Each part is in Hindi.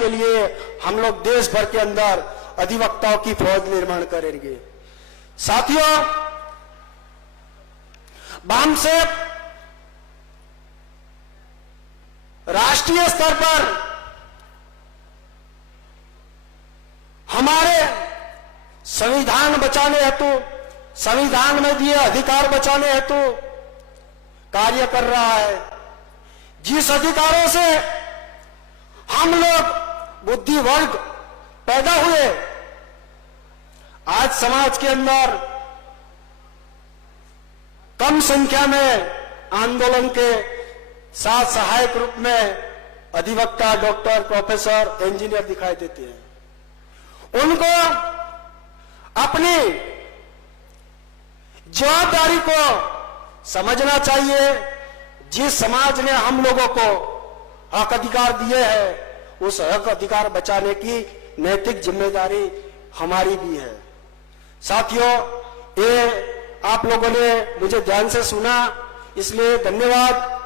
के लिए हम लोग देश भर के अंदर अधिवक्ताओं की फौज निर्माण करेंगे। साथियों, बामसेफ राष्ट्रीय स्तर पर हमारे संविधान बचाने हेतु, संविधान में दिए अधिकार बचाने हेतु कार्य कर रहा है। जिस अधिकारों से हम लोग बुद्धि वर्ग पैदा हुए, आज समाज के अंदर कम संख्या में आंदोलन के साथ सहायक रूप में अधिवक्ता, डॉक्टर, प्रोफेसर, इंजीनियर दिखाई देते हैं। उनको अपनी जवाबदारी को समझना चाहिए। जिस समाज ने हम लोगों को हक अधिकार दिए हैं, उस हक अधिकार बचाने की नैतिक जिम्मेदारी हमारी भी है। साथियों, ये आप लोगों ने मुझे ध्यान से सुना, इसलिए धन्यवाद।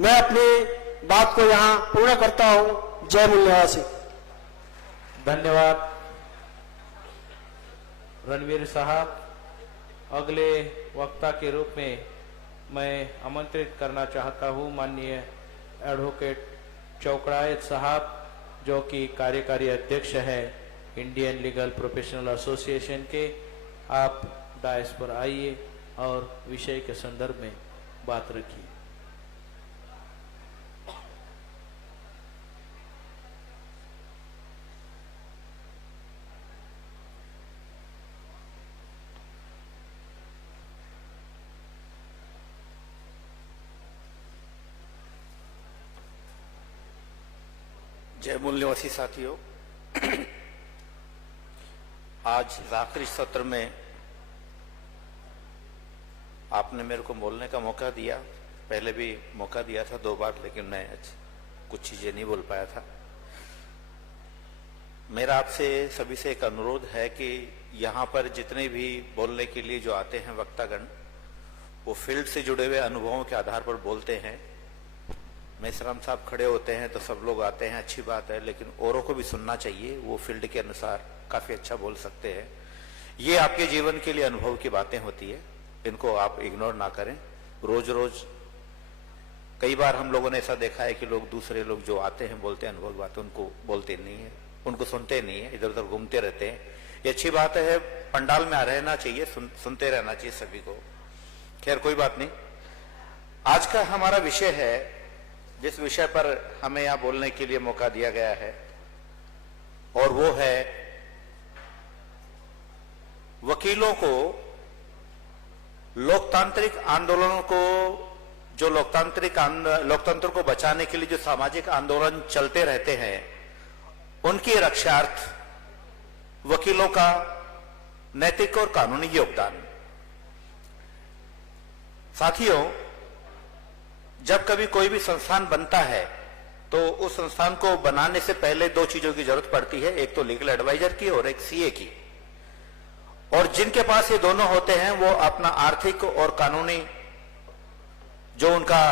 मैं अपनी बात को यहां पूर्ण करता हूं। जय मूल्यवासी। धन्यवाद रणवीर साहब। अगले वक्ता के रूप में मैं आमंत्रित करना चाहता हूं माननीय एडवोकेट चौकड़ायत साहब, जो कि कार्यकारी अध्यक्ष है इंडियन लीगल प्रोफेशनल एसोसिएशन के। आप डायस पर आइए और विषय के संदर्भ में बात रखिए। जय मूल्यवासी साथियों, आज आखिरी सत्र में आपने मेरे को बोलने का मौका दिया। पहले भी मौका दिया था 2 बार, लेकिन मैं कुछ चीजें नहीं बोल पाया था। मेरा आपसे सभी से एक अनुरोध है कि यहाँ पर जितने भी बोलने के लिए जो आते हैं वक्तागण, वो फील्ड से जुड़े हुए अनुभवों के आधार पर बोलते हैं। मेसराम साहब खड़े होते हैं तो सब लोग आते हैं, अच्छी बात है, लेकिन औरों को भी सुनना चाहिए। वो फील्ड के अनुसार काफी अच्छा बोल सकते हैं। ये आपके जीवन के लिए अनुभव की बातें होती है, इनको आप इग्नोर ना करें। रोज रोज कई बार हम लोगों ने ऐसा देखा है कि लोग, दूसरे लोग जो आते हैं बोलते हैं अनुभव बातें, उनको बोलते नहीं है, उनको सुनते नहीं है, इधर उधर घूमते रहते हैं। ये अच्छी बात है, पंडाल में रहना चाहिए, सुनते रहना चाहिए सभी को। खैर कोई बात नहीं। आज का हमारा विषय है, जिस विषय पर हमें यहां बोलने के लिए मौका दिया गया है, और वो है वकीलों को लोकतांत्रिक आंदोलनों को, जो लोकतंत्र को बचाने के लिए जो सामाजिक आंदोलन चलते रहते हैं, उनकी रक्षार्थ वकीलों का नैतिक और कानूनी योगदान। साथियों, जब कभी कोई भी संस्थान बनता है तो उस संस्थान को बनाने से पहले 2 चीजों की जरूरत पड़ती है, एक तो लीगल एडवाइजर की और एक सीए की। और जिनके पास ये दोनों होते हैं वो अपना आर्थिक और कानूनी जो उनका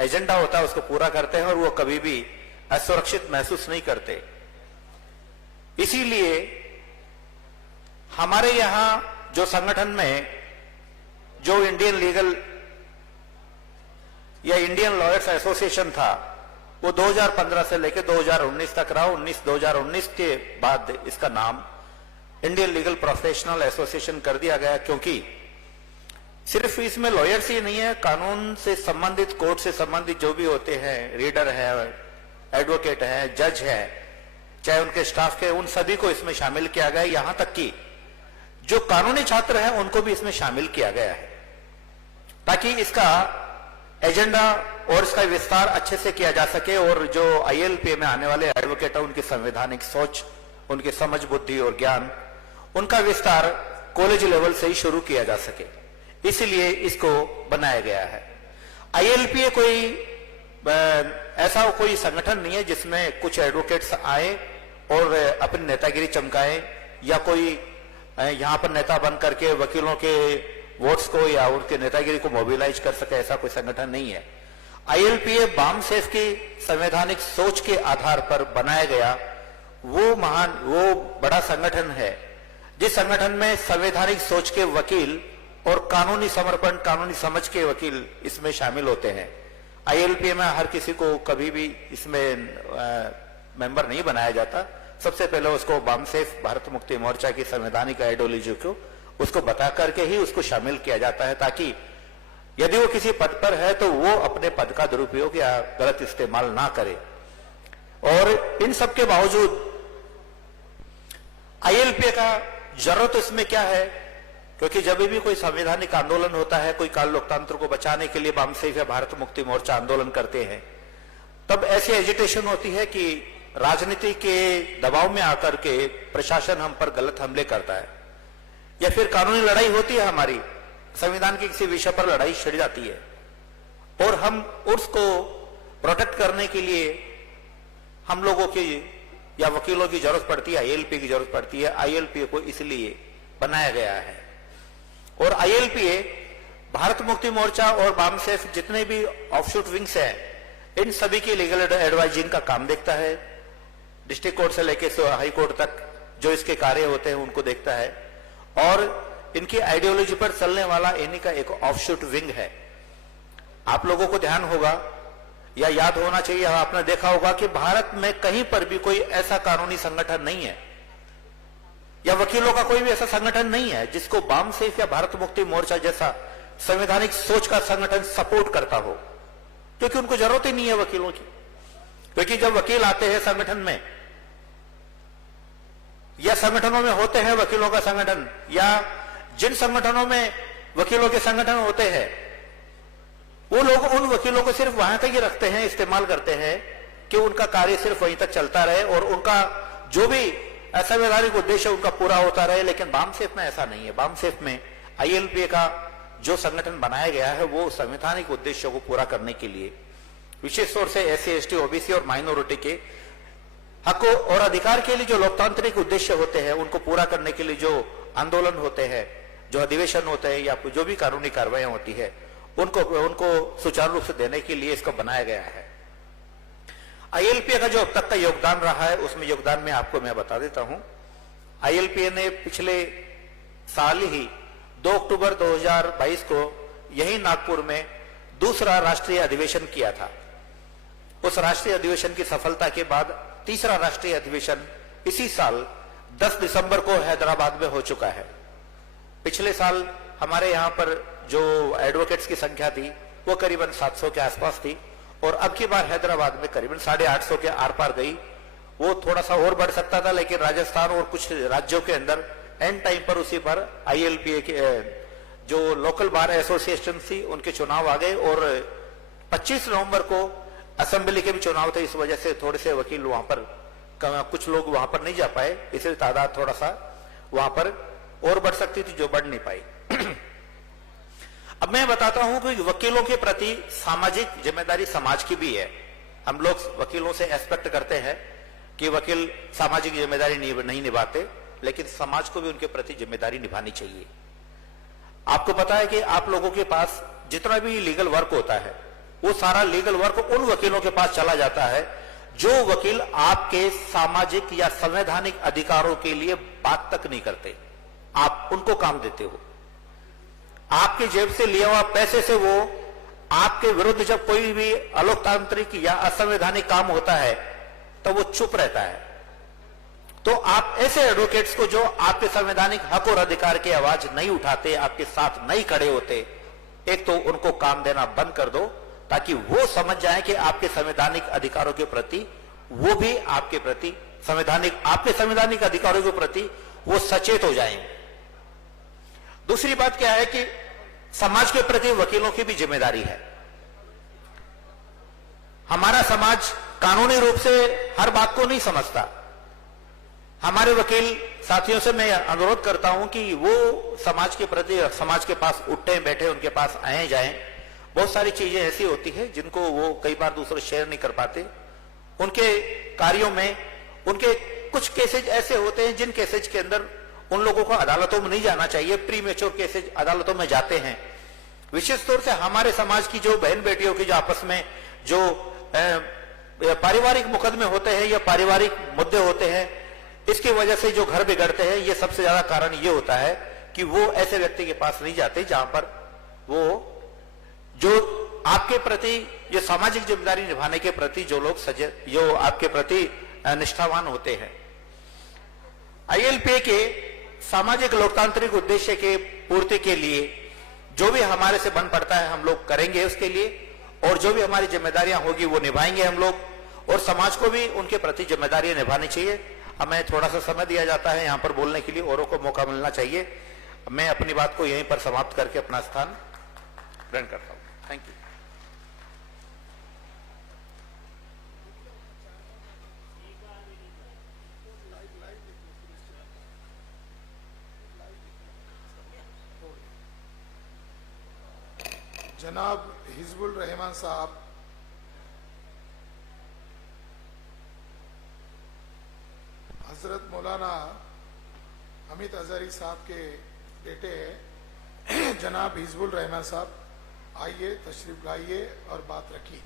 एजेंडा होता है उसको पूरा करते हैं, और वो कभी भी असुरक्षित महसूस नहीं करते। इसीलिए हमारे यहां जो संगठन में जो इंडियन लीगल या इंडियन लॉयर्स एसोसिएशन था, वो 2015 से लेकर 2019 तक रहा। 2019 के बाद इसका नाम इंडियन लीगल प्रोफेशनल एसोसिएशन कर दिया गया, क्योंकि सिर्फ इसमें लॉयर्स ही नहीं है, कानून से संबंधित, कोर्ट से संबंधित जो भी होते हैं, रीडर है, एडवोकेट है, जज है, चाहे उनके स्टाफ के, उन सभी को इसमें शामिल किया गया। यहां तक कि जो कानूनी छात्र हैं उनको भी इसमें शामिल किया गया है, ताकि इसका एजेंडा और इसका विस्तार अच्छे से किया जा सके, और जो आईएलपीए में आने वाले एडवोकेट है उनकी संवैधानिक सोच, उनकी समझ, बुद्धि और ज्ञान, उनका विस्तार कॉलेज लेवल से ही शुरू किया जा सके। इसलिए इसको बनाया गया है। आईएलपीए कोई ऐसा कोई संगठन नहीं है जिसमें कुछ एडवोकेट्स आए और अपनी नेतागिरी चमकाएं, या कोई यहां पर नेता बन करके वकीलों के वोट्स को या उनके नेतागिरी को मोबिलाइज कर सके, ऐसा कोई संगठन नहीं है। आईएलपीए बामसेफ की संवैधानिक सोच के आधार पर बनाया गया वो बड़ा संगठन है जिस संगठन में संवैधानिक सोच के वकील और कानूनी समर्पण, कानूनी समझ के वकील इसमें शामिल होते हैं। आईएलपीए में हर किसी को कभी भी इसमें मेंबर नहीं बनाया जाता। सबसे पहले उसको बामसेफ भारत मुक्ति मोर्चा की संवैधानिक आइडियोलॉजी को उसको बता करके ही उसको शामिल किया जाता है, ताकि यदि वो किसी पद पर है तो वो अपने पद का दुरुपयोग या गलत इस्तेमाल ना करे। और इन सब के बावजूद आईएलपीए का जरूरत इसमें क्या है, क्योंकि जब भी कोई संवैधानिक आंदोलन होता है, कोई काल लोकतंत्र को बचाने के लिए बामसेफ या भारत मुक्ति मोर्चा आंदोलन करते हैं, तब ऐसी एजिटेशन होती है कि राजनीति के दबाव में आकर के प्रशासन हम पर गलत हमले करता है, या फिर कानूनी लड़ाई होती है, हमारी संविधान के किसी विषय पर लड़ाई छिड़ जाती है और हम उसको प्रोटेक्ट करने के लिए हम लोगों की या वकीलों की जरूरत पड़ती है, आईएलपीए की जरूरत पड़ती है। आईएलपीए को इसलिए बनाया गया है। और आईएलपीए भारत मुक्ति मोर्चा और बामसेफ जितने भी ऑफशूट विंग्स हैं, इन सभी की लीगल एडवाइजिंग का काम देखता है। डिस्ट्रिक्ट कोर्ट से लेकर हाई कोर्ट तक जो इसके कार्य होते हैं उनको देखता है, और इनकी आइडियोलॉजी पर चलने वाला इन्हीं का एक ऑफशूट विंग है। आप लोगों को ध्यान होगा या याद होना चाहिए, आपने देखा होगा कि भारत में कहीं पर भी कोई ऐसा कानूनी संगठन नहीं है या वकीलों का कोई भी ऐसा संगठन नहीं है जिसको बामसेफ या भारत मुक्ति मोर्चा जैसा संवैधानिक सोच का संगठन सपोर्ट करता हो, क्योंकि उनको जरूरत ही नहीं है वकीलों की। क्योंकि जब वकील आते हैं संगठन में या संगठनों में होते हैं वकीलों का संगठन, या जिन संगठनों में वकीलों के संगठन होते हैं, वो लोग उन वकीलों को सिर्फ वहां तक ही रखते हैं, इस्तेमाल करते हैं कि उनका कार्य सिर्फ वहीं तक चलता रहे और उनका जो भी असंवैधानिक उद्देश्य उनका पूरा होता रहे। लेकिन बामसेफ में ऐसा नहीं है। बामसेफ में आईएलपीए का जो संगठन बनाया गया है वो संवैधानिक उद्देश्यों को पूरा करने के लिए, विशेष तौर से एससी, एसटी, ओबीसी और माइनॉरिटी के हकों और अधिकार के लिए जो लोकतांत्रिक उद्देश्य होते हैं उनको पूरा करने के लिए जो आंदोलन होते हैं, जो अधिवेशन होते हैं या जो भी कानूनी कार्रवाइयां होती है, उनको सुचारू रूप से देने के लिए इसको बनाया गया है। आईएलपीए का जो अब तक का योगदान रहा है उसमें योगदान में आपको मैं बता देता हूं। आईएलपीए ने पिछले साल ही 2 अक्टूबर 2022 को यही नागपुर में दूसरा राष्ट्रीय अधिवेशन किया था। उस राष्ट्रीय अधिवेशन की सफलता के बाद तीसरा राष्ट्रीय अधिवेशन इसी साल 10 दिसंबर को हैदराबाद में हो चुका है। पिछले साल हमारे यहाँ पर जो एडवोकेट्स की संख्या थी वो करीबन 700 के आसपास थी और अब की बार हैदराबाद में करीबन 850 के आर पार गई। वो थोड़ा सा और बढ़ सकता था, लेकिन राजस्थान और कुछ राज्यों के अंदर एंड टाइम पर उसी पर आईएलपीए के जो लोकल बार एसोसिएशन थी उनके चुनाव आ गए और 25 नवंबर को असेंबली के भी चुनाव थे। इस वजह से थोड़े से वकील वहां पर, कुछ लोग वहां पर नहीं जा पाए, इसलिए तादाद थोड़ा सा वहां पर और बढ़ सकती थी जो बढ़ नहीं पाई। अब मैं बताता हूं कि वकीलों के प्रति सामाजिक जिम्मेदारी समाज की भी है। हम लोग वकीलों से एक्सपेक्ट करते हैं कि वकील सामाजिक जिम्मेदारी नहीं निभाते, लेकिन समाज को भी उनके प्रति जिम्मेदारी निभानी चाहिए। आपको पता है कि आप लोगों के पास जितना भी लीगल वर्क होता है वो सारा लीगल वर्क उन वकीलों के पास चला जाता है जो वकील आपके सामाजिक या संवैधानिक अधिकारों के लिए बात तक नहीं करते। आप उनको काम देते हो, आपके जेब से लिया हुआ पैसे से वो आपके विरुद्ध जब कोई भी अलोकतांत्रिक या असंवैधानिक काम होता है तो वो चुप रहता है। तो आप ऐसे एडवोकेट्स को जो आपके संवैधानिक हक और अधिकार की आवाज नहीं उठाते, आपके साथ नहीं खड़े होते, एक तो उनको काम देना बंद कर दो ताकि वो समझ जाएं कि आपके संवैधानिक अधिकारों के प्रति वो भी आपके प्रति आपके संवैधानिक अधिकारों के प्रति वो सचेत हो जाएं। दूसरी बात क्या है कि समाज के प्रति वकीलों की भी जिम्मेदारी है। हमारा समाज कानूनी रूप से हर बात को नहीं समझता। हमारे वकील साथियों से मैं अनुरोध करता हूं कि वो समाज के प्रति, समाज के पास उठे बैठे उनके पास आए जाएं। बहुत सारी चीजें ऐसी होती है जिनको वो कई बार दूसरे शेयर नहीं कर पाते। उनके कार्यों में उनके कुछ केसेज ऐसे होते हैं जिन केसेज के अंदर उन लोगों को अदालतों में नहीं जाना चाहिए, प्री मेच्योर केसेज अदालतों में जाते हैं। विशेष तौर से हमारे समाज की जो बहन बेटियों की जो आपस में जो पारिवारिक मुकदमे होते हैं या पारिवारिक मुद्दे होते हैं, इसकी वजह से जो घर बिगड़ते हैं, ये सबसे ज्यादा कारण ये होता है कि वो ऐसे व्यक्ति के पास नहीं जाते जहां पर वो जो आपके प्रति ये सामाजिक जिम्मेदारी निभाने के प्रति जो लोग जो आपके प्रति निष्ठावान होते हैं। आईएलपीए के सामाजिक लोकतांत्रिक उद्देश्य के पूर्ति के लिए जो भी हमारे से बन पड़ता है हम लोग करेंगे उसके लिए, और जो भी हमारी जिम्मेदारियां होगी वो निभाएंगे हम लोग, और समाज को भी उनके प्रति जिम्मेदारियां निभानी चाहिए। हमें थोड़ा सा समय दिया जाता है यहां पर बोलने के लिए, औरों को मौका मिलना चाहिए। मैं अपनी बात को यहीं पर समाप्त करके अपना स्थान ग्रहण करता हूं। Thank you. जनाब हिजबुल रहमान साहब, हजरत मौलाना हमीद अजहरी साहब के बेटे जनाब हिजबुल रहमान साहब, आइए तशरीफ लाइए और बात रखिए।